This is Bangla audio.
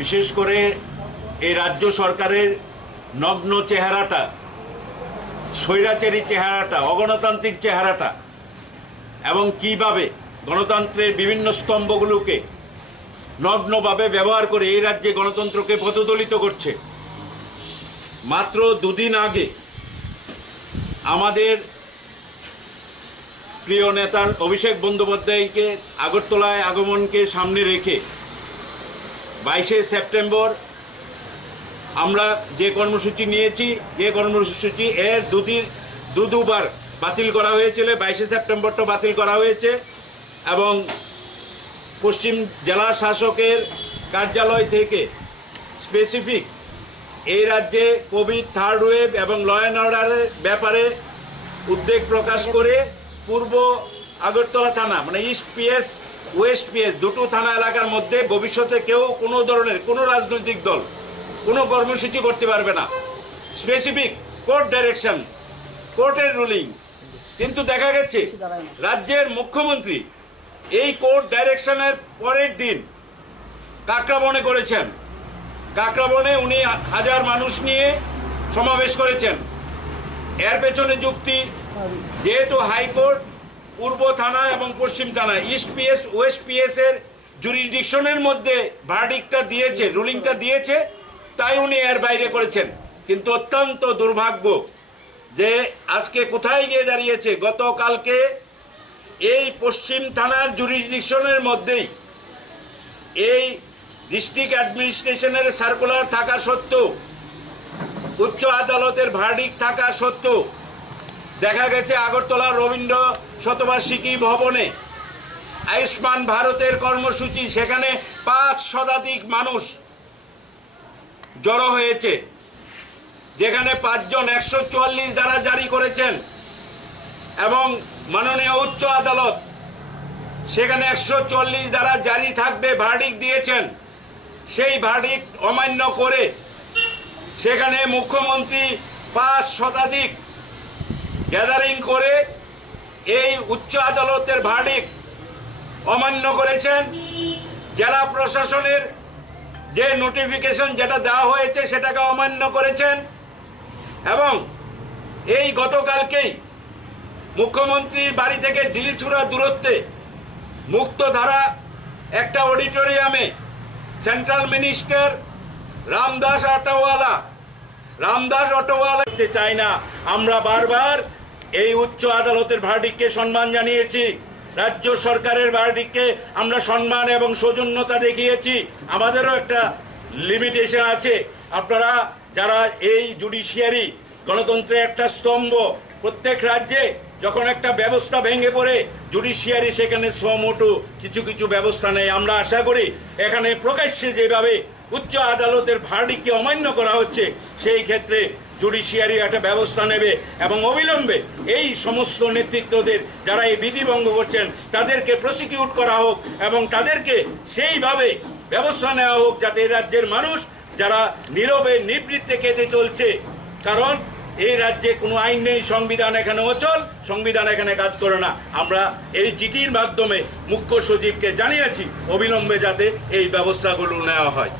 বিশেষ করে এই রাজ্য সরকারের নগ্ন চেহারাটা, স্বৈরাচারী চেহারাটা, অগণতান্ত্রিক চেহারাটা এবং কিভাবে গণতন্ত্রের বিভিন্ন স্তম্ভগুলোকে নগ্নভাবে ব্যবহার করে এই রাজ্যে গণতন্ত্রকে পদদলিত করছে। মাত্র দুদিন আগে আমাদের প্রিয় নেতার অভিষেক বন্দ্যোপাধ্যায়কে আগরতলায় আগমনকে সামনে রেখে 22শে সেপ্টেম্বর আমরা যে কর্মসূচি নিয়েছি, যে কর্মসূচি এর দুবার বাতিল করা হয়েছিল। 22শে সেপ্টেম্বরটা বাতিল করা হয়েছে এবং পশ্চিম জেলা শাসকের কার্যালয় থেকে স্পেসিফিক এই রাজ্যে কোভিড থার্ড ওয়েভ এবং ল অ্যান্ড অর্ডারের ব্যাপারে উদ্বেগ প্রকাশ করে পূর্ব আগরতলা থানা মানে ইস্ট পিএস ওয়েস্ট পিএস দুটো থানা এলাকার মধ্যে ভবিষ্যতে কেউ কোনো ধরনের কোনো রাজনৈতিক দল কোনো কর্মসূচি করতে পারবে না। স্পেসিফিক কোর্ট ডাইরেকশন, কোর্টের রুলিং। কিন্তু দেখা গেছে রাজ্যের মুখ্যমন্ত্রী এই কোর্ট ডাইরেকশনের পরের দিন কাকরাবনে করেছেন। কাকরাবনে উনি 1000 মানুষ নিয়ে সমাবেশ করেছেন। এর পেছনে যুক্তি, যেহেতু হাইকোর্ট পূর্ব থানা এবং পশ্চিম থানা ইস্ট পিএস ওয়েস্ট পিএস এর জুরিসডিকশনের মধ্যে ভার্ডিক্টটা দিয়েছে, রুলিংটা দিয়েছে, তাই উনি এর বাইরে করেছেন। কিন্তু অত্যন্ত দুর্ভাগ্য যে আজকে কোথায় গিয়ে দাঁড়িয়েছে, গতকালকে এই পশ্চিম থানার জুরিসডিকশনের মধ্যেই এই ডিস্ট্রিক্ট অ্যাডমিনিস্ট্রেশনের সার্কুলার থাকা সত্ত্বেও, উচ্চ আদালতের ভার্ডিক্ট থাকা সত্ত্বেও দেখা গেছে আগরতলা রবীন্দ্র শতবার্ষিকী ভবনে আয়ুষ্মান ভারতের কর্মসূচি, সেখানে 5 শতাধিক মানুষ জড়ো হয়েছে, যেখানে 5 জন 144 ধারা জারি করেছেন এবং মাননীয় উচ্চ আদালত সেখানে 140 ধারা জারি থাকবে ভার্ডিক্ট দিয়েছেন। সেই ভার্ডিক্ট অমান্য করে সেখানে মুখ্যমন্ত্রী 5 শতাধিক গ্যাদারিং করে এই উচ্চ আদালতের ভার্ডিক্ট অমান্য করেছেন। জেলা প্রশাসনের যে নোটিফিকেশন যেটা দেওয়া হয়েছে সেটাকে অমান্য করেছেন এবং এই গতকালকেই মুখ্যমন্ত্রীর বাড়ি থেকে ঢিলছুড়া দূরত্বে মুক্তধারা একটা অডিটোরিয়ামে সেন্ট্রাল মিনিস্টার রামদাস অটোওয়ালা চাই না। আমরা বারবার এই উচ্চ আদালতের ভার্ডিক্টকে সম্মান জানিয়েছি, রাজ্য সরকারের ভার্ডিক্টকে আমরা সম্মান এবং সৌজন্যতা দেখিয়েছি। আমাদেরও একটা লিমিটেশন আছে। আপনারা যারা এই জুডিশিয়ারি গণতন্ত্রের একটা স্তম্ভ, প্রত্যেক রাজ্যে যখন একটা ব্যবস্থা ভেঙে পড়ে জুডিশিয়ারি সেখানে সমোটো কিছু কিছু ব্যবস্থা নেয়। আমরা আশা করি এখানে প্রকাশ্যে যেভাবে উচ্চ আদালতের ভার্ডিক্টকে অমান্য করা হচ্ছে সেই ক্ষেত্রে জুডিশিয়ারি একটা ব্যবস্থা নেবে এবং অবিলম্বে এই সমস্ত নেতৃত্বদের যারা এই বিধিভঙ্গ করছেন তাদেরকে প্রসিকিউট করা হোক এবং তাদেরকে সেইভাবে ব্যবস্থা নেওয়া হোক যাতে এই রাজ্যের মানুষ যারা নীরবে নিবৃত্তে কেঁদে চলছে, কারণ এই রাজ্যে কোনো আইন নেই, সংবিধান এখানে অচল, সংবিধান এখানে কাজ করে না। আমরা এই চিঠির মাধ্যমে মুখ্য সচিবকে জানিয়েছি অবিলম্বে যাতে এই ব্যবস্থাগুলো নেওয়া হয়।